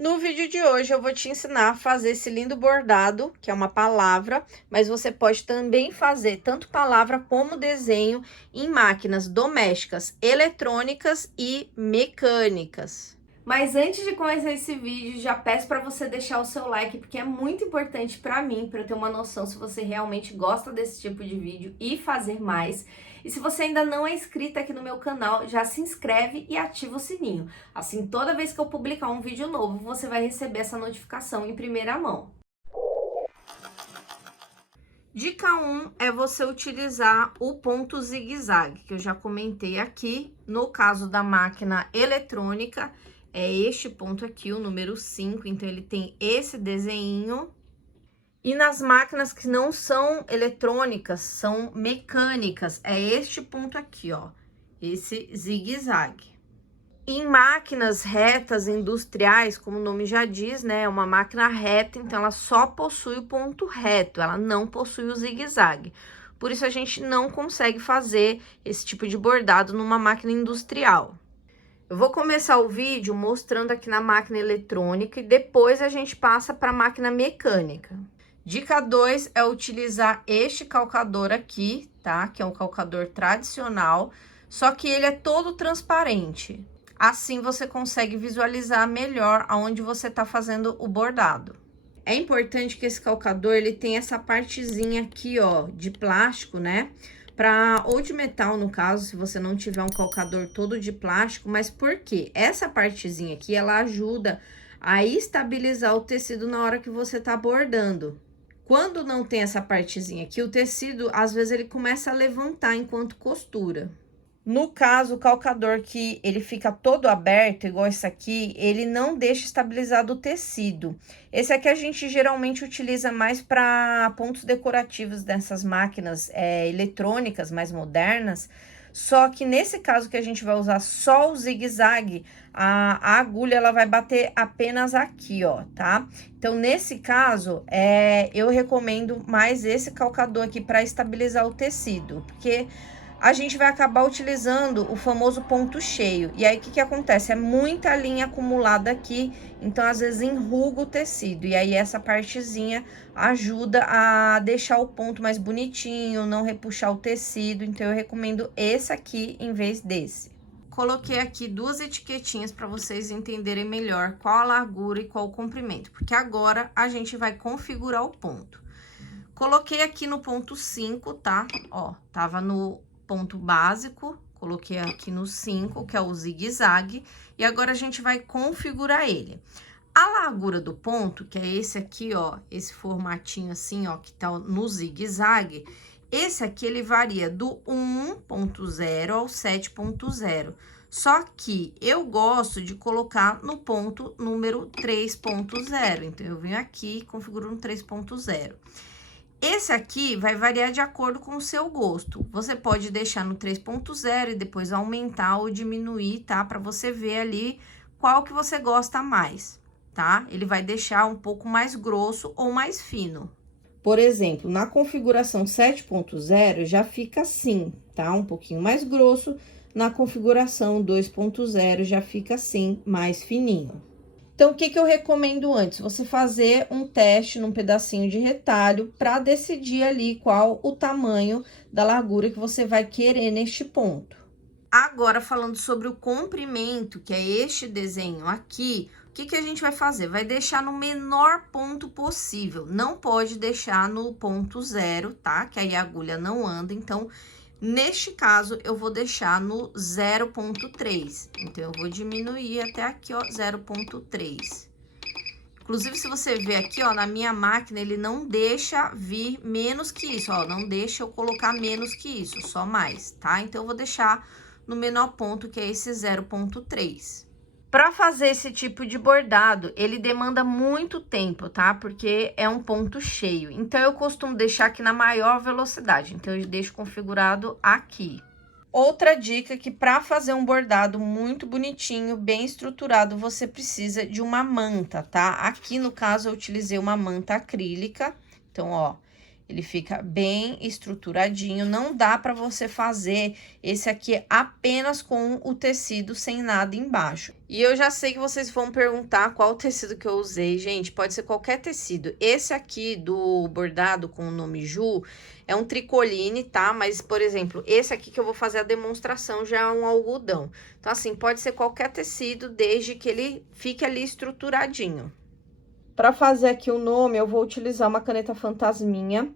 No vídeo de hoje eu vou te ensinar a fazer esse lindo bordado, que é uma palavra, mas você pode também fazer tanto palavra como desenho em máquinas domésticas, eletrônicas e mecânicas. Mas antes de começar esse vídeo, já peço para você deixar o seu like, porque é muito importante para mim, para eu ter uma noção se você realmente gosta desse tipo de vídeo e fazer mais. E se você ainda não é inscrito aqui no meu canal, já se inscreve e ativa o sininho. Assim, toda vez que eu publicar um vídeo novo, você vai receber essa notificação em primeira mão. Dica 1 é você utilizar o ponto zigue-zague, que eu já comentei aqui. No caso da máquina eletrônica, é este ponto aqui, o número 5, então ele tem esse desenho. E nas máquinas que não são eletrônicas, são mecânicas, é este ponto aqui, ó, esse zigue-zague. Em máquinas retas industriais, como o nome já diz, né, é uma máquina reta, então ela só possui o ponto reto, ela não possui o zigue-zague. Por isso a gente não consegue fazer esse tipo de bordado numa máquina industrial. Eu vou começar o vídeo mostrando aqui na máquina eletrônica e depois a gente passa para a máquina mecânica. Dica 2 é utilizar este calcador aqui, tá? Que é um calcador tradicional, só que ele é todo transparente. Assim você consegue visualizar melhor aonde você está fazendo o bordado. É importante que esse calcador ele tenha essa partezinha aqui, ó, de plástico, né? Ou de metal, no caso, se você não tiver um calcador todo de plástico, mas por quê? Essa partezinha aqui, ela ajuda a estabilizar o tecido na hora que você tá bordando. Quando não tem essa partezinha aqui, o tecido, às vezes, ele começa a levantar enquanto costura. No caso, o calcador que ele fica todo aberto, igual esse aqui, ele não deixa estabilizado o tecido. Esse aqui a gente geralmente utiliza mais para pontos decorativos dessas máquinas eletrônicas mais modernas. Só que nesse caso que a gente vai usar só o zigue-zague, a agulha ela vai bater apenas aqui, ó, tá? Então, nesse caso, eu recomendo mais esse calcador aqui para estabilizar o tecido, porque a gente vai acabar utilizando o famoso ponto cheio. E aí, o que que acontece? É muita linha acumulada aqui, então, às vezes, enruga o tecido. E aí, essa partezinha ajuda a deixar o ponto mais bonitinho, não repuxar o tecido. Então, eu recomendo esse aqui em vez desse. Coloquei aqui duas etiquetinhas para vocês entenderem melhor qual a largura e qual o comprimento, porque agora a gente vai configurar o ponto. Coloquei aqui no ponto 5, tá? Ó, tava no ponto básico, coloquei aqui no 5, que é o zigue-zague, e agora a gente vai configurar ele. A largura do ponto, que é esse aqui, ó, esse formatinho assim, ó, que tá no zigue-zague, esse aqui ele varia do 1.0 ao 7.0. Só que eu gosto de colocar no ponto número 3.0. Então, eu venho aqui e configuro no 3.0. Esse aqui vai variar de acordo com o seu gosto. Você pode deixar no 3.0 e depois aumentar ou diminuir, tá? Para você ver ali qual que você gosta mais, tá? Ele vai deixar um pouco mais grosso ou mais fino. Por exemplo, na configuração 7.0 já fica assim, tá? Um pouquinho mais grosso. Na configuração 2.0 já fica assim, mais fininho. Então, o que que eu recomendo antes? Você fazer um teste num pedacinho de retalho para decidir ali qual o tamanho da largura que você vai querer neste ponto. Agora, falando sobre o comprimento, que é este desenho aqui, o que que a gente vai fazer? Vai deixar no menor ponto possível, não pode deixar no ponto 0, tá? Que aí a agulha não anda, então, neste caso, eu vou deixar no 0.3. Então, eu vou diminuir até aqui, ó, 0.3. Inclusive, se você ver aqui, ó, na minha máquina, ele não deixa vir menos que isso, ó, não deixa eu colocar menos que isso, só mais, tá? Então, eu vou deixar no menor ponto, que é esse 0.3. Para fazer esse tipo de bordado, ele demanda muito tempo, tá? Porque é um ponto cheio. Então, eu costumo deixar aqui na maior velocidade. Então, eu deixo configurado aqui. Outra dica que para fazer um bordado muito bonitinho, bem estruturado, você precisa de uma manta, tá? Aqui, no caso, eu utilizei uma manta acrílica. Então, ó, Ele fica bem estruturadinho, não dá para você fazer esse aqui apenas com o tecido sem nada embaixo. E eu já sei que vocês vão perguntar qual tecido que eu usei, gente, pode ser qualquer tecido. Esse aqui do bordado com o nome Ju é um tricoline, tá? Mas, por exemplo, esse aqui que eu vou fazer a demonstração já é um algodão. Então, assim, pode ser qualquer tecido, desde que ele fique ali estruturadinho. Para fazer aqui o nome, eu vou utilizar uma caneta fantasminha,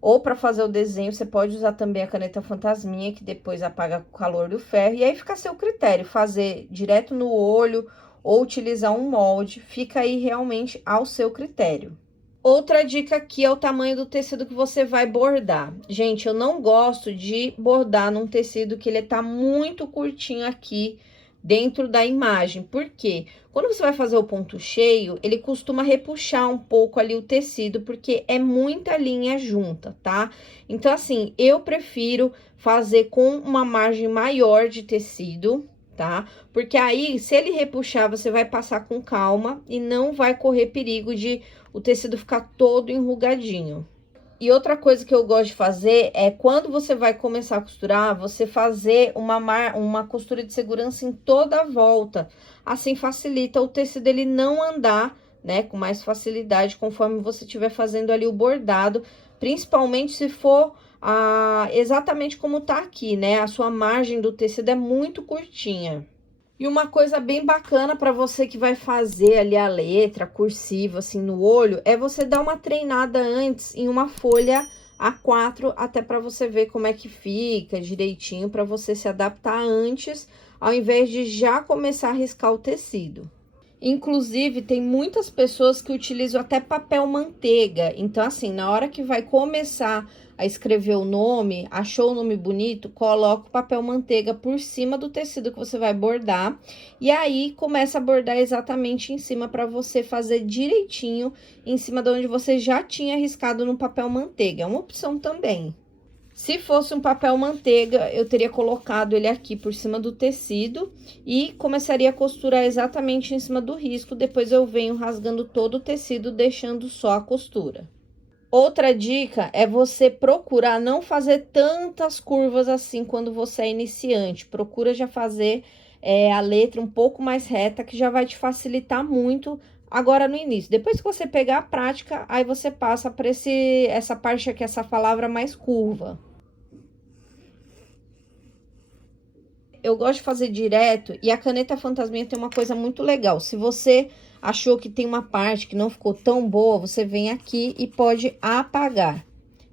ou para fazer o desenho, você pode usar também a caneta fantasminha, que depois apaga o calor do ferro, e aí fica a seu critério, fazer direto no olho, ou utilizar um molde, fica aí realmente ao seu critério. Outra dica aqui é o tamanho do tecido que você vai bordar. Gente, eu não gosto de bordar num tecido que ele tá muito curtinho aqui, dentro da imagem, porque quando você vai fazer o ponto cheio, ele costuma repuxar um pouco ali o tecido, porque é muita linha junta, tá? Então, assim, eu prefiro fazer com uma margem maior de tecido, tá? Porque aí, se ele repuxar, você vai passar com calma e não vai correr perigo de o tecido ficar todo enrugadinho. E outra coisa que eu gosto de fazer é, quando você vai começar a costurar, você fazer uma costura de segurança em toda a volta. Assim facilita o tecido ele não andar, né, com mais facilidade conforme você estiver fazendo ali o bordado. Principalmente se for exatamente como tá aqui, né? A sua margem do tecido é muito curtinha. E uma coisa bem bacana para você que vai fazer ali a letra cursiva assim no olho, é você dar uma treinada antes em uma folha A4, até para você ver como é que fica direitinho, para você se adaptar antes, ao invés de já começar a riscar o tecido. Inclusive, tem muitas pessoas que utilizam até papel manteiga. Então, assim, na hora que vai começar a escrever o nome, achou o nome bonito, coloca o papel manteiga por cima do tecido que você vai bordar. E aí, começa a bordar exatamente em cima para você fazer direitinho em cima de onde você já tinha riscado no papel manteiga. É uma opção também. Se fosse um papel manteiga, eu teria colocado ele aqui por cima do tecido e começaria a costurar exatamente em cima do risco. Depois eu venho rasgando todo o tecido, deixando só a costura. Outra dica é você procurar não fazer tantas curvas assim quando você é iniciante. Procura já fazer a letra um pouco mais reta, que já vai te facilitar muito agora no início. Depois que você pegar a prática, aí você passa para essa parte aqui, essa palavra mais curva. Eu gosto de fazer direto, e a caneta fantasminha tem uma coisa muito legal. Se você achou que tem uma parte que não ficou tão boa, você vem aqui e pode apagar.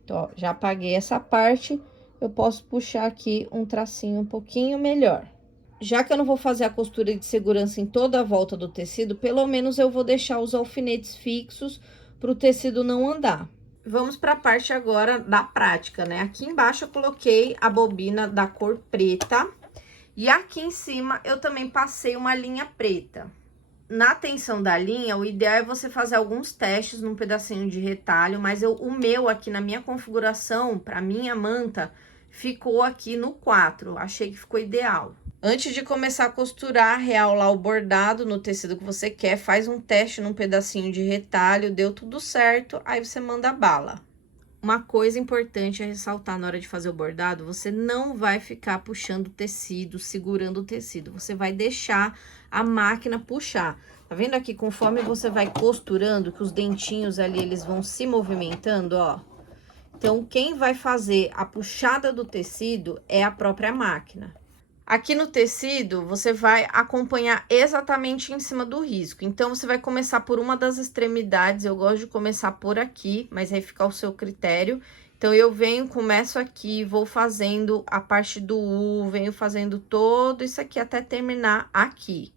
Então, ó, já apaguei essa parte, eu posso puxar aqui um tracinho um pouquinho melhor. Já que eu não vou fazer a costura de segurança em toda a volta do tecido, pelo menos eu vou deixar os alfinetes fixos para o tecido não andar. Vamos para a parte agora da prática, né? Aqui embaixo eu coloquei a bobina da cor preta. E aqui em cima, eu também passei uma linha preta. Na tensão da linha, o ideal é você fazer alguns testes num pedacinho de retalho, mas o meu aqui na minha configuração, para minha manta, ficou aqui no 4. Achei que ficou ideal. Antes de começar a costurar, realar o bordado no tecido que você quer, faz um teste num pedacinho de retalho, deu tudo certo, aí você manda bala. Uma coisa importante a ressaltar na hora de fazer o bordado, você não vai ficar puxando o tecido, segurando o tecido. Você vai deixar a máquina puxar. Tá vendo aqui, conforme você vai costurando, que os dentinhos ali, eles vão se movimentando, ó. Então, quem vai fazer a puxada do tecido é a própria máquina. Aqui no tecido, você vai acompanhar exatamente em cima do risco. Então, você vai começar por uma das extremidades. Eu gosto de começar por aqui, mas aí fica ao seu critério. Então, eu começo aqui, vou fazendo a parte do U, venho fazendo todo isso aqui até terminar aqui.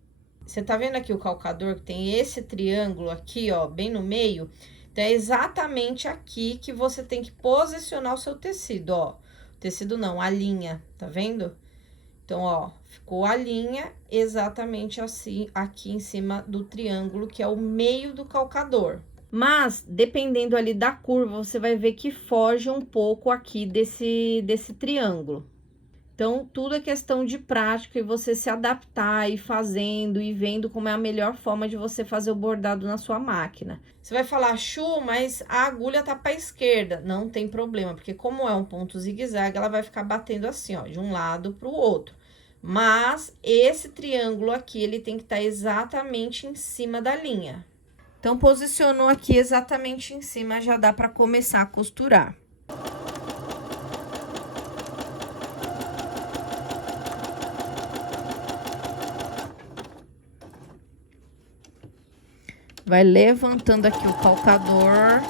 Você tá vendo aqui o calcador que tem esse triângulo aqui, ó, bem no meio? Então, é exatamente aqui que você tem que posicionar o seu tecido, ó. O tecido não, a linha, tá vendo? Então, ó, ficou a linha exatamente assim, aqui em cima do triângulo, que é o meio do calcador. Mas, dependendo ali da curva, você vai ver que foge um pouco aqui desse triângulo. Então, tudo é questão de prática e você se adaptar e fazendo e vendo como é a melhor forma de você fazer o bordado na sua máquina. Você vai falar, Chu, mas a agulha tá para a esquerda. Não tem problema, porque como é um ponto zigue-zague, ela vai ficar batendo assim, ó, de um lado para o outro. Mas esse triângulo aqui, ele tem que estar exatamente em cima da linha. Então, posicionou aqui exatamente em cima, já dá para começar a costurar. Vai levantando aqui o calcador.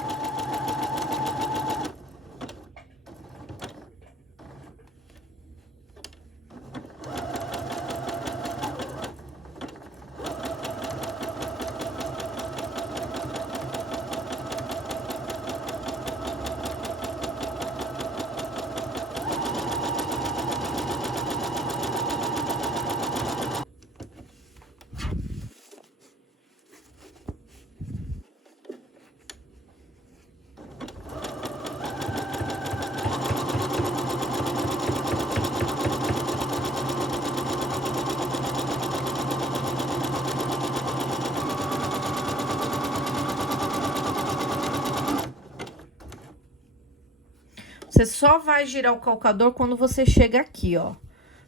Você só vai girar o calcador quando você chega aqui, ó.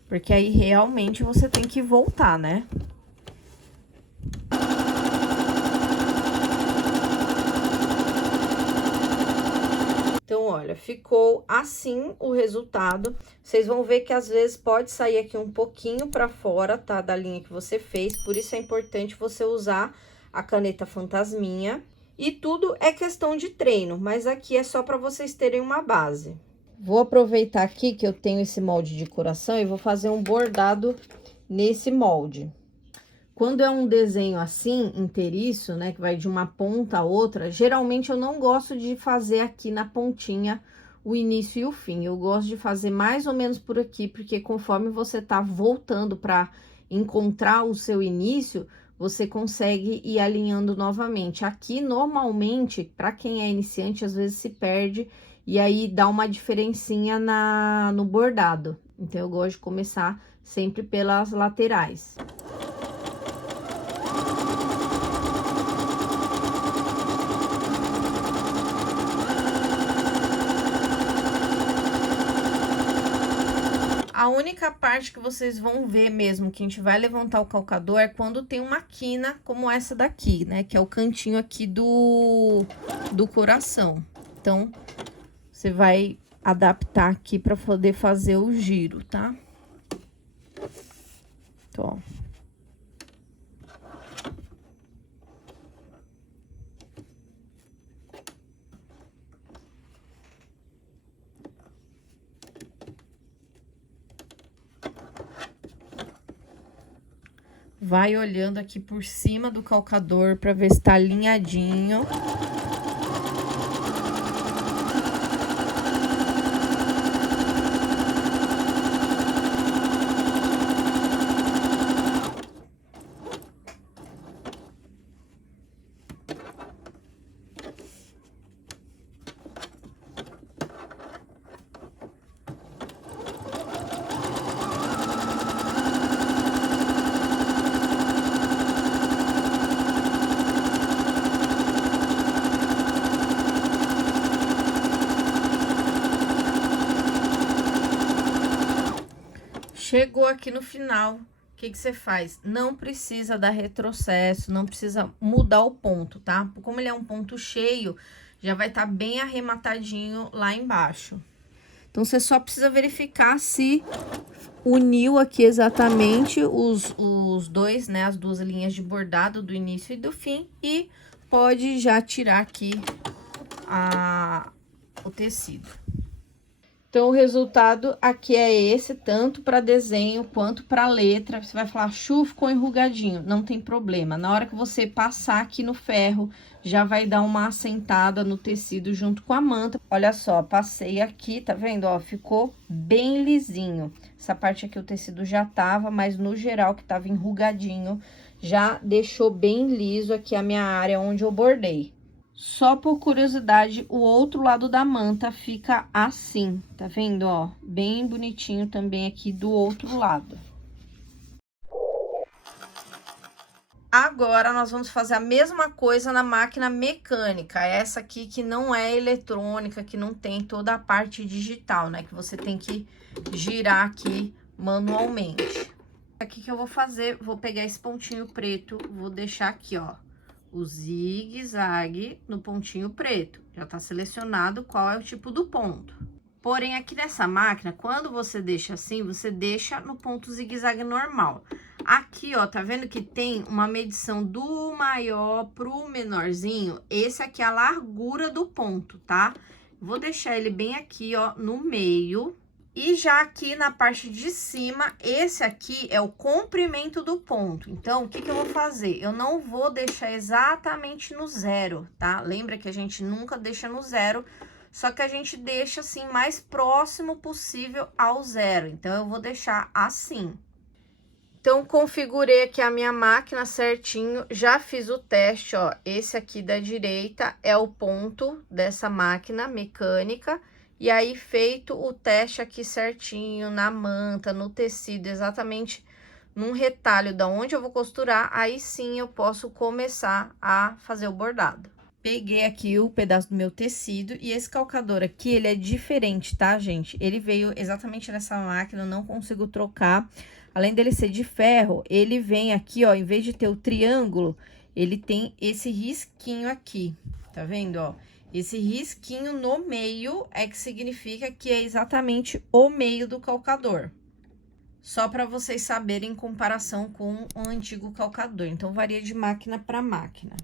Porque aí realmente você tem que voltar, né? Então, olha, ficou assim o resultado. Vocês vão ver que às vezes pode sair aqui um pouquinho pra fora, tá? Da linha que você fez. Por isso é importante você usar a caneta fantasminha. E tudo é questão de treino, mas aqui é só para vocês terem uma base. Vou aproveitar aqui que eu tenho esse molde de coração e vou fazer um bordado nesse molde. Quando é um desenho assim, inteiriço, né, que vai de uma ponta a outra, geralmente eu não gosto de fazer aqui na pontinha o início e o fim. Eu gosto de fazer mais ou menos por aqui, porque conforme você tá voltando para encontrar o seu início, você consegue ir alinhando novamente. Aqui, normalmente, para quem é iniciante, às vezes se perde e aí dá uma diferencinha no bordado. Então, eu gosto de começar sempre pelas laterais. A única parte que vocês vão ver mesmo que a gente vai levantar o calcador é quando tem uma quina como essa daqui, né? Que é o cantinho aqui do coração. Então, você vai adaptar aqui para poder fazer o giro, tá? Então, ó. Vai olhando aqui por cima do calcador para ver se tá alinhadinho. Chegou aqui no final, o que que você faz? Não precisa dar retrocesso, não precisa mudar o ponto, tá? Como ele é um ponto cheio, já vai estar bem arrematadinho lá embaixo. Então, você só precisa verificar se uniu aqui exatamente os dois, né? As duas linhas de bordado do início e do fim. E pode já tirar aqui o tecido. Então, o resultado aqui é esse, tanto para desenho quanto para letra. Você vai falar, Chu, ficou enrugadinho. Não tem problema. Na hora que você passar aqui no ferro, já vai dar uma assentada no tecido junto com a manta. Olha só, passei aqui, tá vendo? Ó, ficou bem lisinho. Essa parte aqui o tecido já tava, mas no geral que tava enrugadinho, já deixou bem liso aqui a minha área onde eu bordei. Só por curiosidade, o outro lado da manta fica assim, tá vendo, ó? Bem bonitinho também aqui do outro lado. Agora, nós vamos fazer a mesma coisa na máquina mecânica, essa aqui que não é eletrônica, que não tem toda a parte digital, né? Que você tem que girar aqui manualmente. Aqui que eu vou fazer, vou pegar esse pontinho preto, vou deixar aqui, ó, o zigue-zague no pontinho preto. Já tá selecionado qual é o tipo do ponto. Porém, aqui nessa máquina, quando você deixa assim, você deixa no ponto zigue-zague normal. Aqui, ó, tá vendo que tem uma medição do maior pro menorzinho? Esse aqui é a largura do ponto, tá? Vou deixar ele bem aqui, ó, no meio. E já aqui na parte de cima, esse aqui é o comprimento do ponto. Então, o que eu vou fazer? Eu não vou deixar exatamente no zero, tá? Lembra que a gente nunca deixa no zero, só que a gente deixa assim mais próximo possível ao zero. Então, eu vou deixar assim. Então, configurei aqui a minha máquina certinho, já fiz o teste, ó. Esse aqui da direita é o ponto dessa máquina mecânica. E aí, feito o teste aqui certinho, na manta, no tecido, exatamente num retalho da onde eu vou costurar, aí sim eu posso começar a fazer o bordado. Peguei aqui o pedaço do meu tecido e esse calcador aqui, ele é diferente, tá, gente? Ele veio exatamente nessa máquina, eu não consigo trocar. Além dele ser de ferro, ele vem aqui, ó, em vez de ter o triângulo, ele tem esse risquinho aqui, tá vendo, ó? Esse risquinho no meio é que significa que é exatamente o meio do calcador. Só para vocês saberem em comparação com o antigo calcador. Então, varia de máquina para máquina.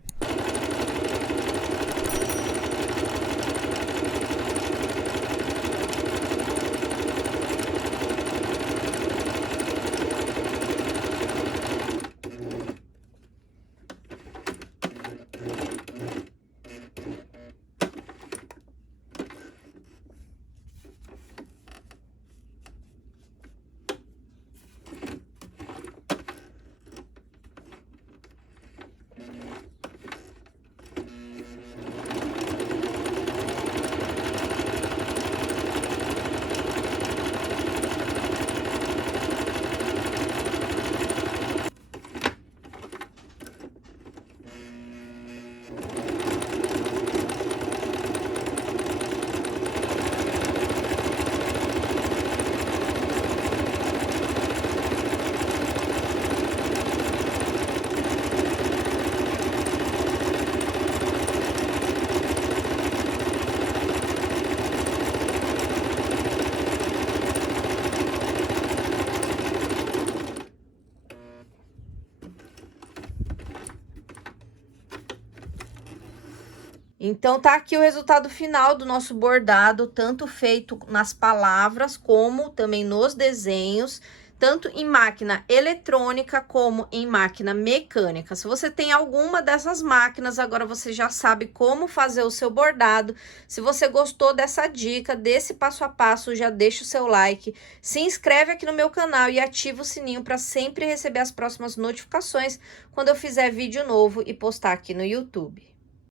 Então, tá aqui o resultado final do nosso bordado, tanto feito nas palavras, como também nos desenhos, tanto em máquina eletrônica como em máquina mecânica. Se você tem alguma dessas máquinas, agora você já sabe como fazer o seu bordado. Se você gostou dessa dica, desse passo a passo, já deixa o seu like, se inscreve aqui no meu canal e ativa o sininho para sempre receber as próximas notificações quando eu fizer vídeo novo e postar aqui no YouTube.